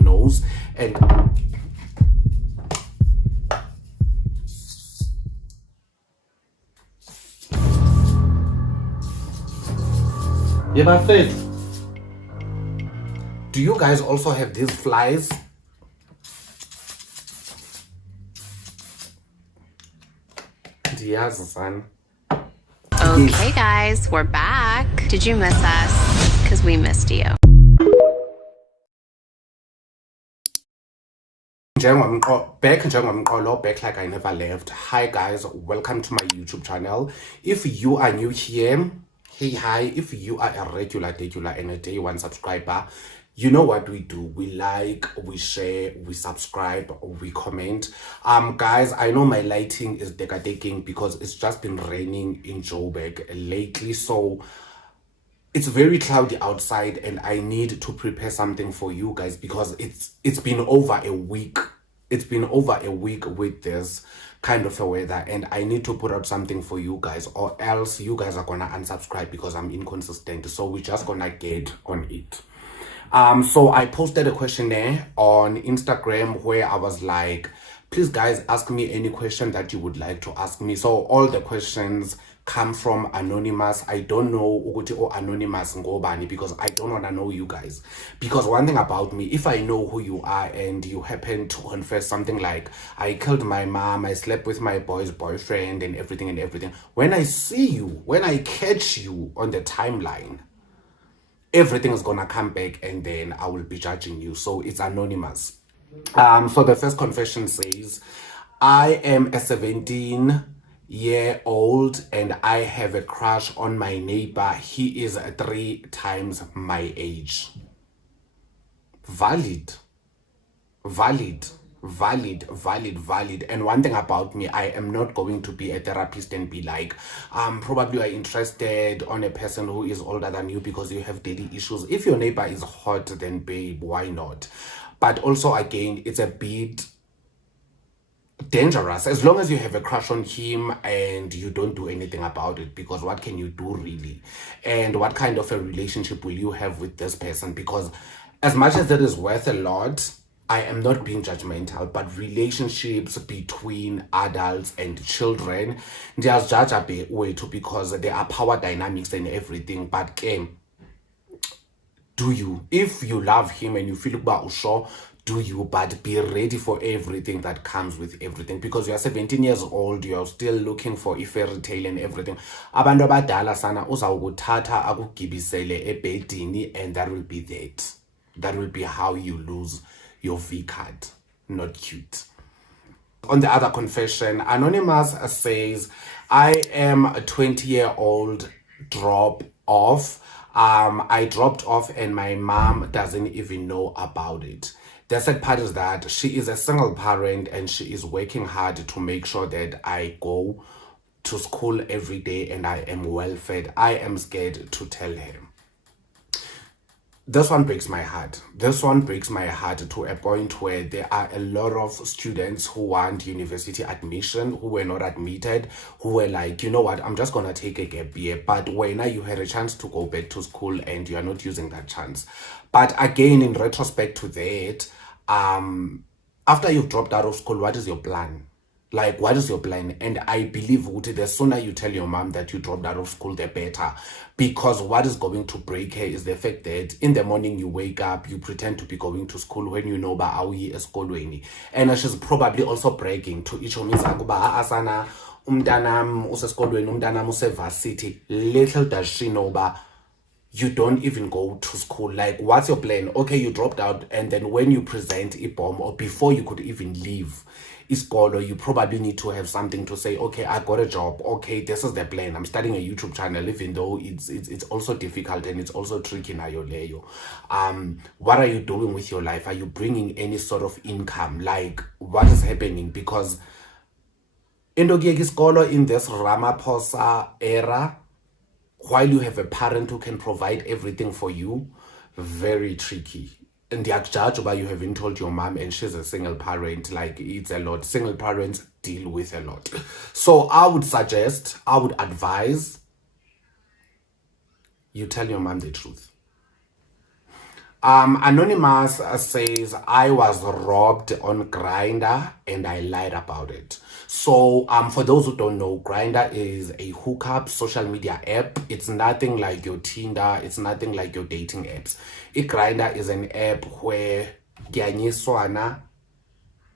knows. And yeah, but Faith, do you guys also have these flies? Yes, son. Okay, guys, we're back. Did you miss us? Because we missed you. Back like I never left. Hi guys, welcome to my YouTube channel. If you are new here, hey hi. If you are a regular and a day one subscriber, you know what we do. We like, we share, we subscribe, we comment. Guys, I know my lighting is decadating because it's just been raining in Joburg lately, so it's very cloudy outside and I need to prepare something for you guys because it's been over a week. It's been over a week with this kind of a weather and I need to put out something for you guys, or else you guys are gonna unsubscribe because I'm inconsistent. So we're just gonna get on it. So I posted a questionnaire on Instagram where I was like, please guys, ask me any question that you would like to ask me. So all the questions come from anonymous. I don't know ukuthi anonymous ngobani because I don't want to know you guys. Because one thing about me, if I know who you are and you happen to confess something like I killed my mom, I slept with my boy's boyfriend and everything, when I see you, when I catch you on the timeline, everything is gonna come back and then I will be judging you. So it's anonymous. So the first confession says, I am a 17-year-old and I have a crush on my neighbor. He is 3 times my age. Valid. And one thing about me, I am not going to be a therapist and be like, probably you are interested on a person who is older than you because you have daily issues. If your neighbor is hot, then babe, why not? But also again, it's a bit dangerous as long as you have a crush on him and you don't do anything about it, because what can you do really? And what kind of a relationship will you have with this person? Because as much as it is worth a lot, I am not being judgmental, but relationships between adults and children, just judge a bit way too, because there are power dynamics and everything. But do you, if you love him and you feel about sure, do you, but be ready for everything that comes with everything, because you are 17 years old, you are still looking for a fairy tale and everything. Abantu abadala sana uzawukuthatha akugibisele ebedini, and that will be that. That will be how you lose your V card. Not cute. On the other confession, anonymous says, I am a 20-year-old drop off. I dropped off and my mom doesn't even know about it. The sad part is that she is a single parent and she is working hard to make sure that I go to school every day and I am well fed. I am scared to tell her. This one breaks my heart. This one breaks my heart to a point where there are a lot of students who want university admission, who were not admitted, who were like, you know what, I'm just gonna take a gap year. But when you had a chance to go back to school and you are not using that chance. But again, in retrospect to that, after you've dropped out of school, what is your plan? Like, what is your plan? And I believe the sooner you tell your mom that you dropped out of school, the better. Because what is going to break her is the fact that in the morning you wake up, you pretend to be going to school when you know ba awuyi esikolweni. And she's probably also bragging to each of me, asana umntanam usesikolweni, umntanam usevarsity. Little does she know ba you don't even go to school. Like, what's your plan? Okay, you dropped out, and then when you present a bomb, or before you could even leave iskolo, you probably need to have something to say. Okay, I got a job. Okay, this is the plan. I'm starting a YouTube channel, even though it's also difficult and it's also tricky na yo leyo. What are you doing with your life? Are you bringing any sort of income? Like, what is happening? Because in this Ramaphosa era, while you have a parent who can provide everything for you, very tricky. And the judge about you haven't told your mom and she's a single parent, like, it's a lot. Single parents deal with a lot. So I would advise you tell your mom the truth. Anonymous says, I was robbed on Grindr and I lied about it. So, for those who don't know, Grindr is a hookup social media app. It's nothing like your Tinder. It's nothing like your dating apps. Grindr is an app where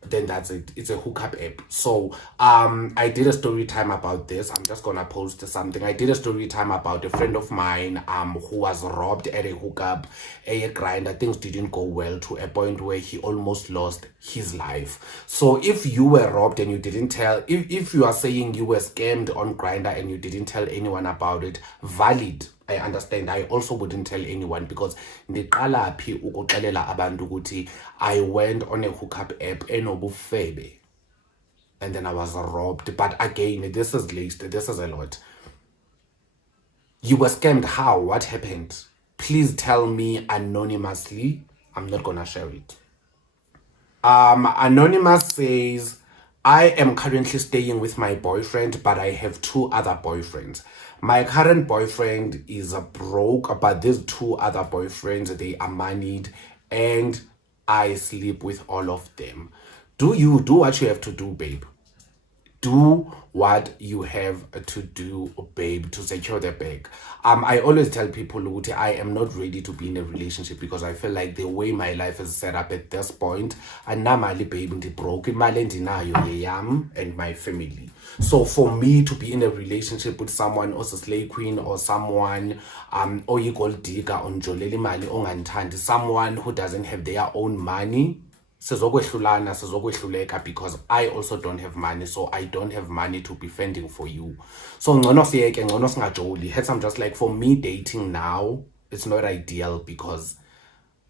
then that's it. It's a hookup app. So I did a story time about this. I'm just gonna post something. I did a story time about a friend of mine who was robbed at a hookup, a grinder. Things didn't go well to a point where he almost lost his life. So if you were robbed and you didn't tell, if you are saying you were scammed on Grindr and you didn't tell anyone about it, valid. I understand. I also wouldn't tell anyone because ndiqala phi ukuxelela abantu ukuthi I went on a hookup app enobufebe and then I was robbed. But again, this is laced. This is a lot. You were scammed. How? What happened? Please tell me anonymously. I'm not gonna share it. Anonymous says, I am currently staying with my boyfriend, but I have 2 other boyfriends. My current boyfriend is broke, but these 2 other boyfriends, they are moneyed, and I sleep with all of them. Do what you have to do, babe. Do what you have to do, babe, to secure the bag. I always tell people that I am not ready to be in a relationship because I feel like the way my life is set up at this point, and now my babe broke and my family. So for me to be in a relationship with someone or a slave queen or someone or you gold digger on joleli mali ongantandi, someone who doesn't have their own money, because I also don't have money, so I don't have money to be fending for you. So I'm just like, for me, dating now, it's not ideal because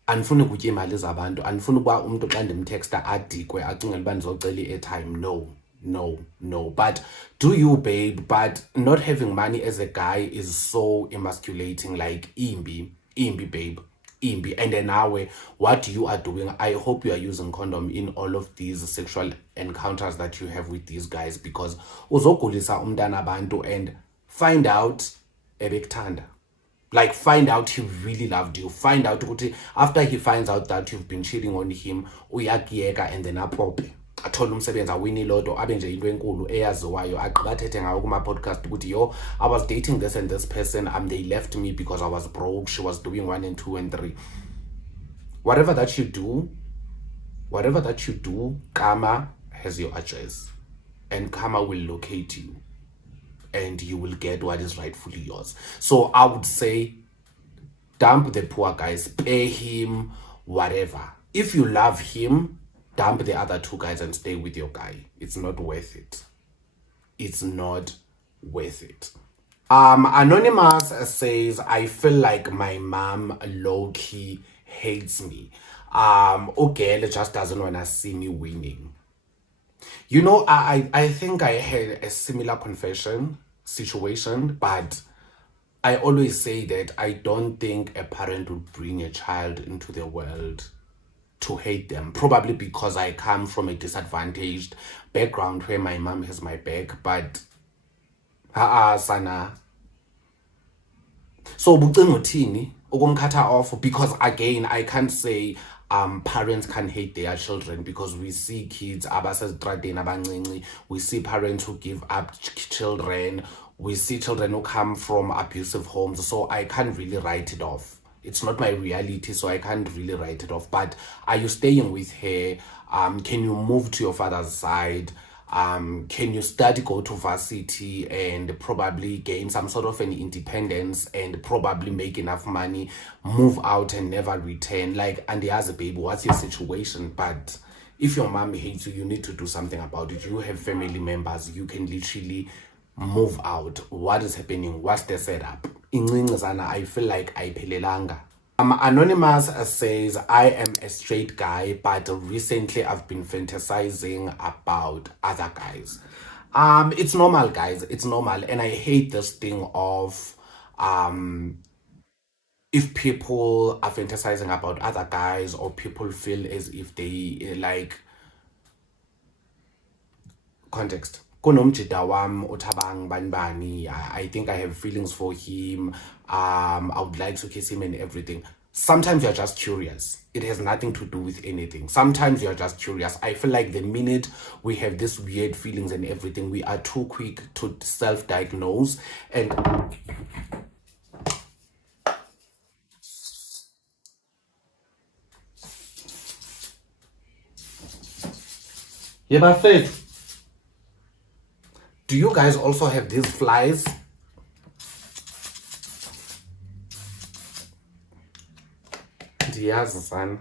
andifuni ukutya imali zabantu, andifuni uba umuntu xa ndimtexta adikwe acingele uba ndizocela i-airtime. No, but do you, babe? But not having money as a guy is so emasculating, like imbi, babe. And then now what you are doing, I hope you are using condom in all of these sexual encounters that you have with these guys, because uzogulisa umntana abantu and find out ebekuthanda. Like, find out he really loved you. Find out after he finds out that you've been cheating on him, uyakiyeka and then apope athole umsebenzi awini lodo abe nje into enkulu eyaziwayo aqabathethe ngayo kuma podcast ukuthi yo, I was dating this and this person, they left me because I was broke, she was doing 1 and 2 and 3. Whatever that you do, karma has your address and karma will locate you and you will get what is rightfully yours. So I would say dump the poor guy, pay him, whatever. If you love him, dump the other 2 guys and stay with your guy. It's not worth it. It's not worth it. Anonymous says, I feel like my mom low-key hates me. Okay, just doesn't want to see me winning. You know, I think I had a similar situation, but I always say that I don't think a parent would bring a child into the world to hate them, probably because I come from a disadvantaged background where my mom has my back, but sana. So bucinga uthini ukumkhatha off? Because again, I can't say parents can hate their children, because we see kids abasezitradeni abancinci, we see parents who give up children, we see children who come from abusive homes. So I can't really write it off. It's not my reality, so I can't really write it off. But are you staying with her? Can you move to your father's side? Can you study, go to varsity and probably gain some sort of an independence and probably make enough money, move out and never return? Like, and as a baby, what's your situation? But if your mom hates you, you need to do something about it. You have family members, you can literally move out. What is happening? What's the setup? I feel like I pelelanga. Anonymous says, I am a straight guy, but recently I've been fantasizing about other guys. It's normal, guys. It's normal. And I hate this thing of if people are fantasizing about other guys, or people feel as if they like context. I think I have feelings for him. I would like to kiss him and everything. Sometimes you're just curious. It has nothing to do with anything. Sometimes you're just curious. I feel like the minute we have these weird feelings and everything, we are too quick to self-diagnose. And yeah, but Faith, do you guys also have these flies? Yes, son.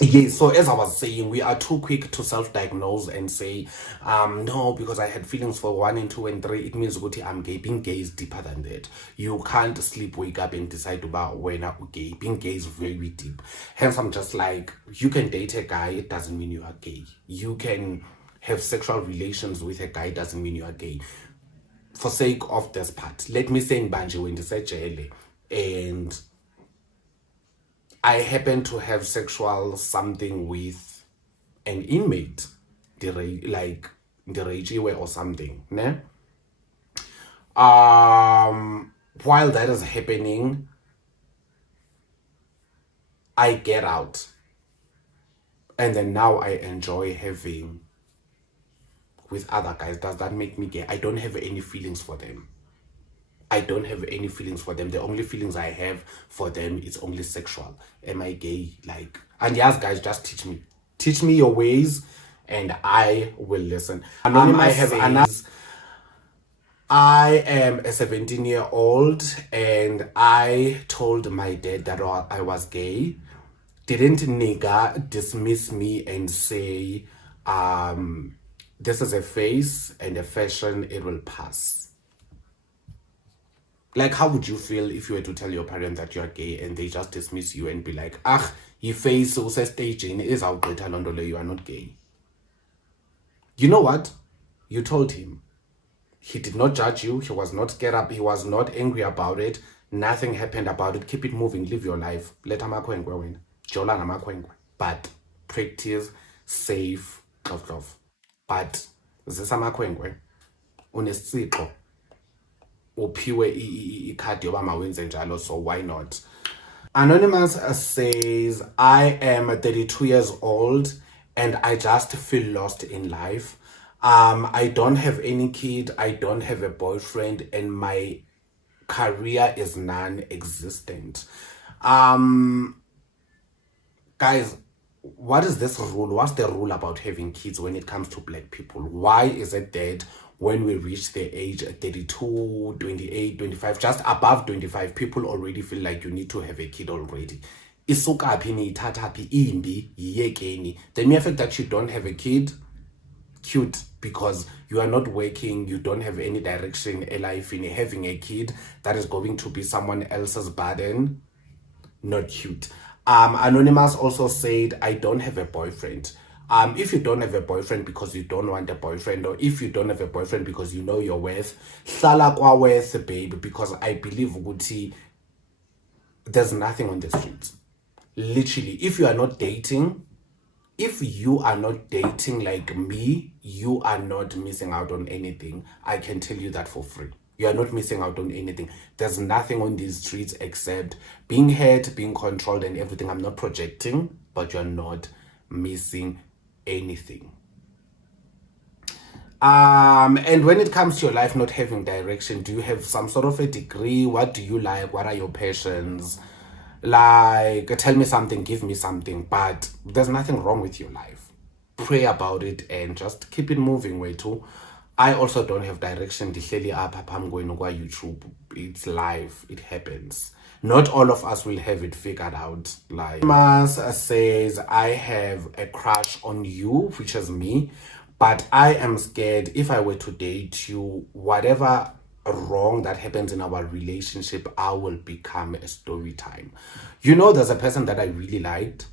Yes, so as I was saying, we are too quick to self-diagnose and say, no, because I had feelings for 1 and 2 and 3, it means Guti, I'm gay. Being gay is deeper than that. You can't sleep, wake up and decide about when I'm gay. Being gay is very deep. Hence, I'm just like, you can date a guy, it doesn't mean you are gay. You can have sexual relations with a guy, it doesn't mean you are gay. For sake of this part, let me say in Banji when they say jail, and I happen to have sexual something with an inmate, like the regiwe or something, ne? While that is happening, I get out, and then now I enjoy having with other guys. Does that make me gay? I don't have any feelings for them. I don't have any feelings for them. The only feelings I have for them is only sexual. Am I gay? Like, and yes, guys, just teach me your ways, and I will listen. I am a 17-year-old, and I told my dad that I was gay. Didn't nigga dismiss me and say, this is a phase and a fashion, it will pass. Like, how would you feel if you were to tell your parent that you're gay and they just dismiss you and be like, you face so staging is out there, you are not gay? You know what? You told him. He did not judge you. He was not scared up. He was not angry about it. Nothing happened about it. Keep it moving. Live your life. Let amakhwenkwe win. Jola namakhwenkwe. But practice safe love. But zisamakhwenkwe unesixo uphiwe ikhadi yoba mawenze njalo, so why not? Anonymous says, I am 32 years old and I just feel lost in life. I don't have any kid, I don't have a boyfriend, and my career is non-existent. Guys, what is this rule? What's the rule about having kids when it comes to Black people? Why is it that when we reach the age 32, 28, 25, just above 25, people already feel like you need to have a kid already? The mere fact that you don't have a kid, cute, because you are not working, you don't have any direction in life, in having a kid that is going to be someone else's burden, not cute. Anonymous also said, I don't have a boyfriend. If you don't have a boyfriend because you don't want a boyfriend, or if you don't have a boyfriend because you know your worth, hlala kwa worth, babe, because I believe ukuthi there's nothing on the streets. Literally, if you are not dating like me, you are not missing out on anything. I can tell you that for free. You are not missing out on anything. There's nothing on these streets except being hurt, being controlled, and everything. I'm not projecting, but you're not missing anything. And when it comes to your life not having direction, do you have some sort of a degree? What do you like? What are your passions? Like, tell me something, give me something, but there's nothing wrong with your life. Pray about it and just keep it moving way too. I also don't have direction. I'm going to YouTube. It's life. It happens. Not all of us will have it figured out. Like Mas says, I have a crush on you, which is me, but I am scared if I were to date you, whatever wrong that happens in our relationship, I will become a story time. You know, there's a person that I really liked.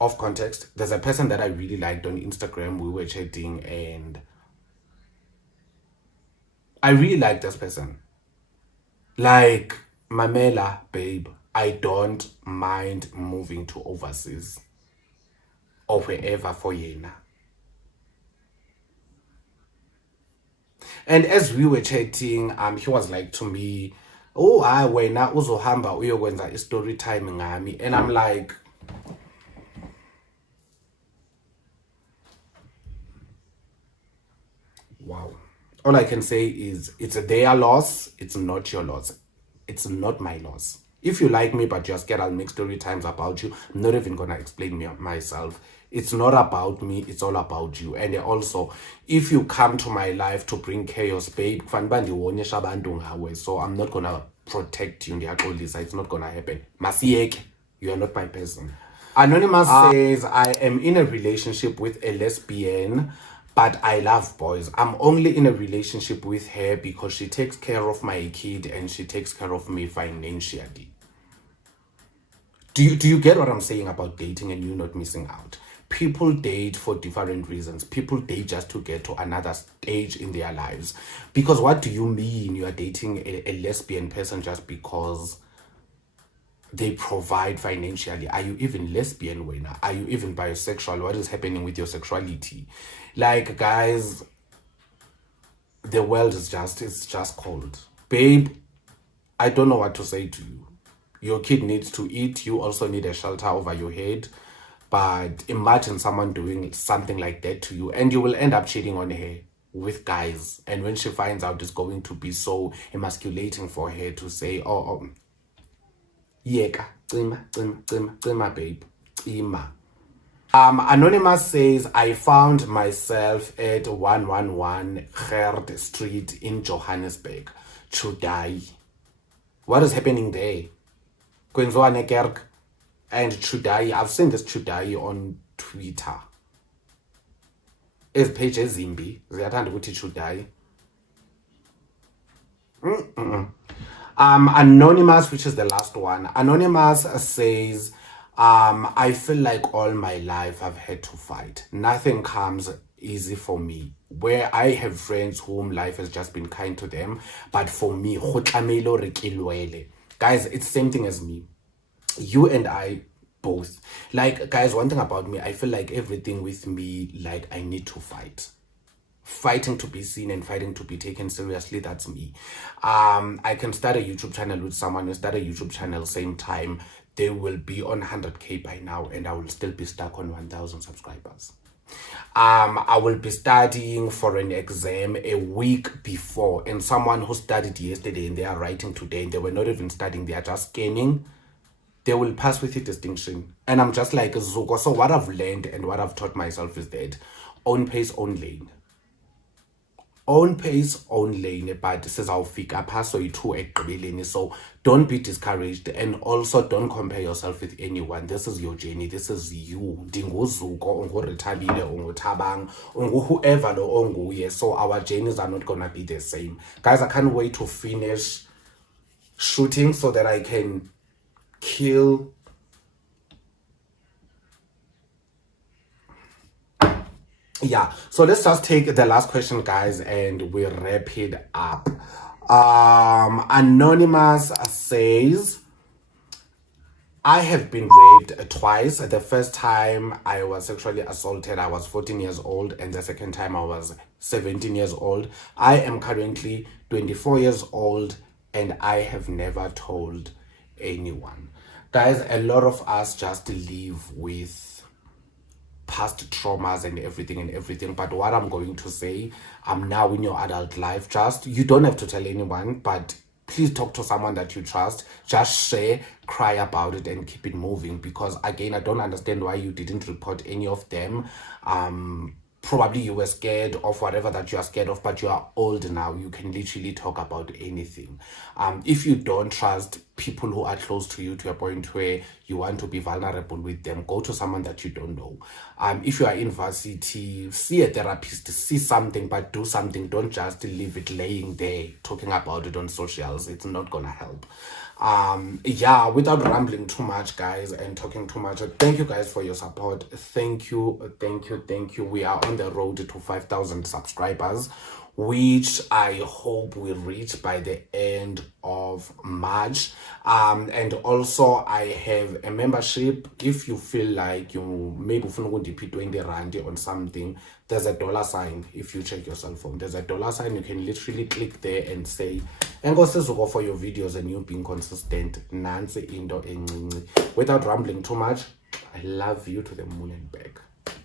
Off context, there's a person that I really liked on Instagram. We were chatting and I really like this person. Like, Mamela, babe, I don't mind moving to overseas or wherever for Yena. And as we were chatting, he was like to me, oh hayi wena uzohamba uyokwenza i-story time ngami, and I'm like, wow. All I can say is it's their loss, it's not your loss. It's not my loss. If you like me but you're scared I'll make story times about you, I'm not even gonna explain myself. It's not about me, it's all about you. And also, if you come to my life to bring chaos, babe, so I'm not gonna protect you. It's not gonna happen. Masiyeke, you are not my person. Anonymous says, I am in a relationship with a lesbian, but I love boys. I'm only in a relationship with her because she takes care of my kid and she takes care of me financially. Do you get what I'm saying about dating and you not missing out? People date for different reasons. People date just to get to another stage in their lives. Because what do you mean you are dating a lesbian person just because they provide financially? Are you even lesbian, Wena? Are you even bisexual? What is happening with your sexuality? Like, guys, the world is just cold. Babe, I don't know what to say to you. Your kid needs to eat. You also need a shelter over your head. But imagine someone doing something like that to you, and you will end up cheating on her with guys. And when she finds out, it's going to be so emasculating for her to say, yeka, cima, babe, cima. Anonymous says, I found myself at 111 Gert Street in Johannesburg. Chudai. What is happening there? Kwenziwane kerk? And Chudai, I've seen this Chudai on Twitter. Is page ezimbi ziyathanda ukuthi Chudai. Anonymous, which is the last one. Anonymous says, I feel like all my life I've had to fight. Nothing comes easy for me. Where I have friends whom life has just been kind to them, but for me, guys, it's the same thing as me. You and I both. Like, guys, one thing about me, I feel like everything with me, like, I need to fight. Fighting to be seen and fighting to be taken seriously, that's me. I can start a YouTube channel with someone and start a YouTube channel same time. They will be on 100k by now and I will still be stuck on 1,000 subscribers. I will be studying for an exam a week before, and someone who studied yesterday and they are writing today and they were not even studying, they are just scanning, they will pass with a distinction. And I'm just like, Zuko. So what I've learned and what I've taught myself is that own pace, own lane. Own pace, own lane, but says I'll figure pass so you so don't be discouraged, and also don't compare yourself with anyone. This is your journey, this is you. Whoever. So our journeys are not gonna be the same. Guys, I can't wait to finish shooting so that I can kill so let's just take the last question, guys, and we wrap it up. Anonymous says, I have been raped twice. The first time I was sexually assaulted, I was 14 years old, and the second time I was 17 years old. I am currently 24 years old and I have never told anyone. Guys, a lot of us just live with past traumas and everything, but what I'm going to say, I'm now in your adult life. Just, you don't have to tell anyone, but please talk to someone that you trust. Just share, cry about it, and keep it moving, because again, I don't understand why you didn't report any of them. Probably you were scared of whatever that you are scared of, but you are old now. You can literally talk about anything. If you don't trust people who are close to you to a point where you want to be vulnerable with them, go to someone that you don't know. If you are in varsity, see a therapist, see something, but do something. Don't just leave it laying there talking about it on socials. It's not gonna help. Without rambling too much, guys, and talking too much, thank you guys for your support. Thank you. We are on the road to 5,000 subscribers. which I hope will reach by the end of March. And also I have a membership. If you feel like you maybe dip 20 rand on something, there's a $sign. If you check your cell phone, there's a $sign. You can literally click there and say, and go for your videos and you being consistent. Without rambling too much, I love you to the moon and back.